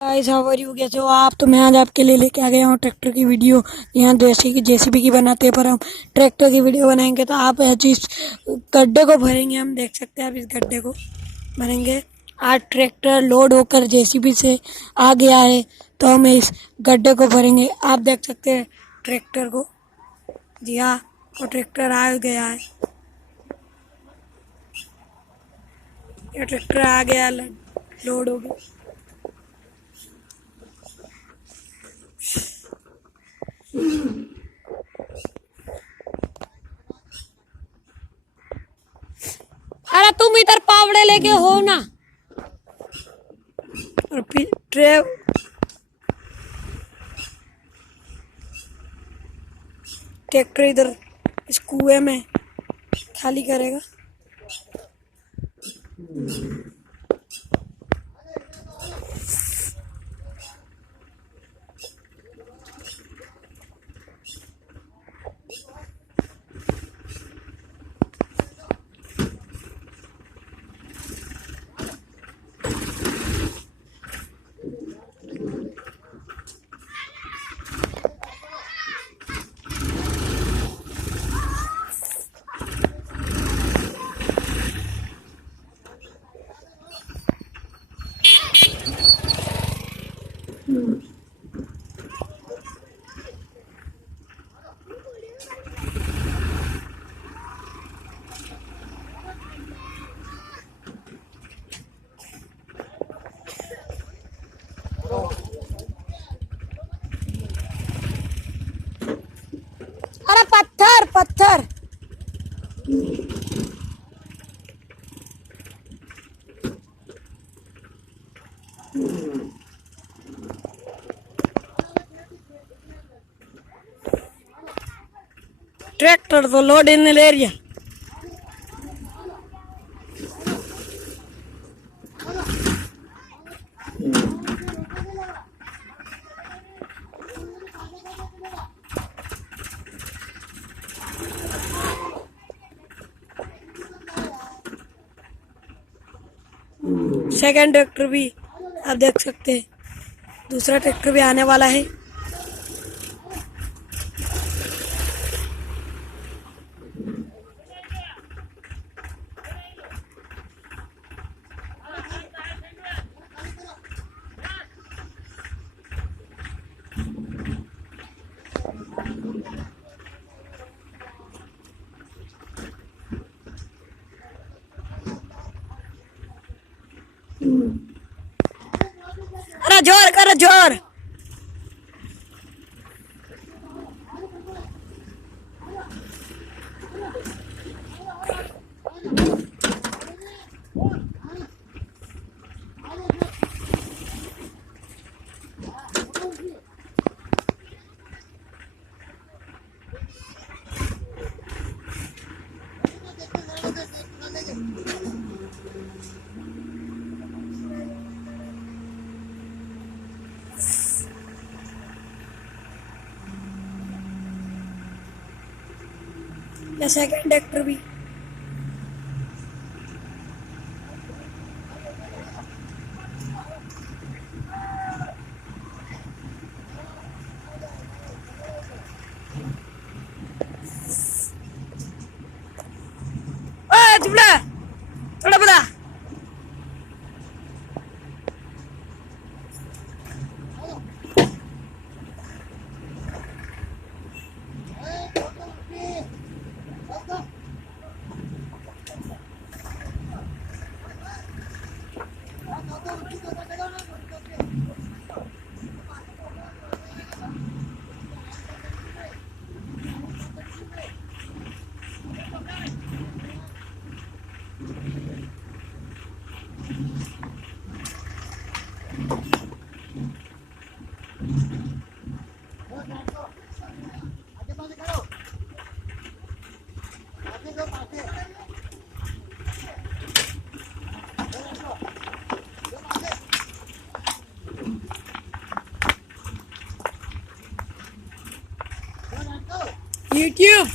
Guys how are you, कैसे हो आप। तो मैं आज आपके लिए लेके आ गया हूँ ट्रैक्टर की वीडियो। यहाँ जैसे कि जेसीबी की बनाते हैं, पर हम ट्रैक्टर की वीडियो बनाएंगे। तो आप इस गड्ढे को भरेंगे। हम देख सकते हैं आप इस गड्ढे को भरेंगे। आज ट्रैक्टर लोड होकर जेसीबी से आ गया है, तो हम इस गड्ढे को भरेंगे। आप देख सकते हैं ट्रैक्टर को। जी हाँ, वो ट्रैक्टर आ गया है। ये ट्रैक्टर आ गया, लोड हो गया। अरे तुम इधर पावड़े लेके हो ना। और फिर ट्रैक्टर इधर इस कुएं में खाली करेगा। अरे पत्थर पत्थर। ट्रैक्टर तो लोड इन ले रही है। सेकंड ट्रैक्टर भी आप देख सकते हैं, दूसरा ट्रैक्टर भी आने वाला है। अरे जोर करो जोर। या सेकंड ट्रैक्टर भी थोड़ा थोड़ा बता। YouTube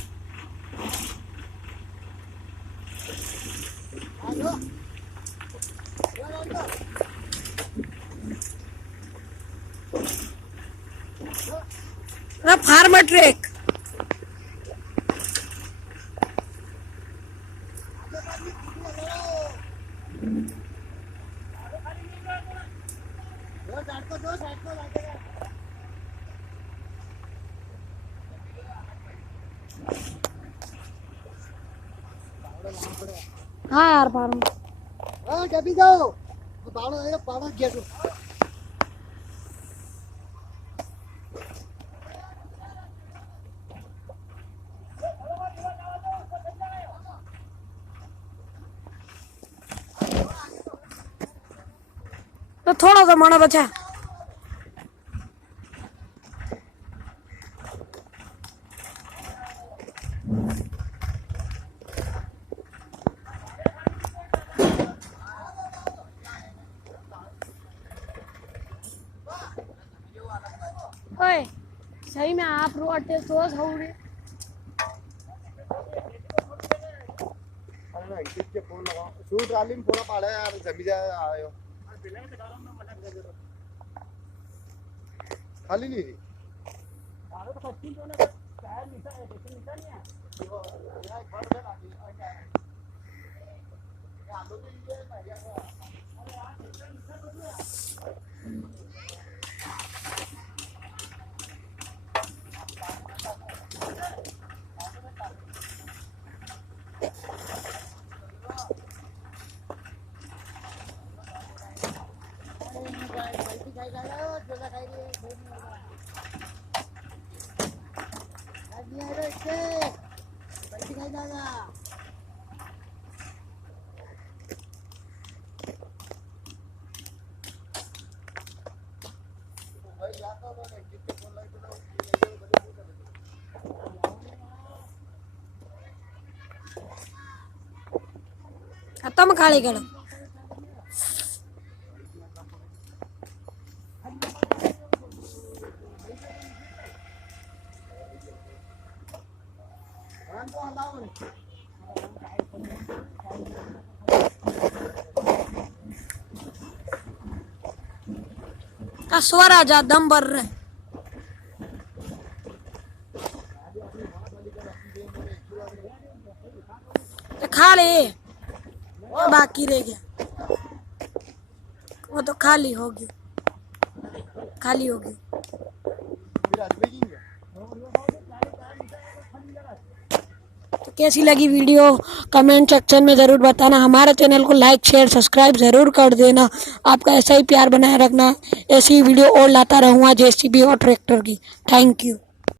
farmer track. हाँ यार फार्म जाओ तो थोड़ा सा माना बचा। ओए सही में आप रोड टेस्ट हो सौरे इसके फोन लगाओ शूट वाली में पूरा पाड़ा यार जमी जा आयो खाली नहीं थी तो 25 जो ना टायर नीचा है देखो नीचा नहीं है तो मेरा एक बार में आगे ये आलू तो ये बढ़िया है अरे यार नीचा तो है खत्म खाली कर का स्वर आ जा दम भर रहे तो खा ले बाकी रह गया वो तो खाली हो गया खाली हो गया। तो कैसी लगी वीडियो कमेंट सेक्शन में ज़रूर बताना। हमारे चैनल को लाइक शेयर सब्सक्राइब ज़रूर कर देना। आपका ऐसा ही प्यार बनाए रखना। ऐसी वीडियो और लाता रहूँगा जेसीबी और ट्रैक्टर की। Thank you.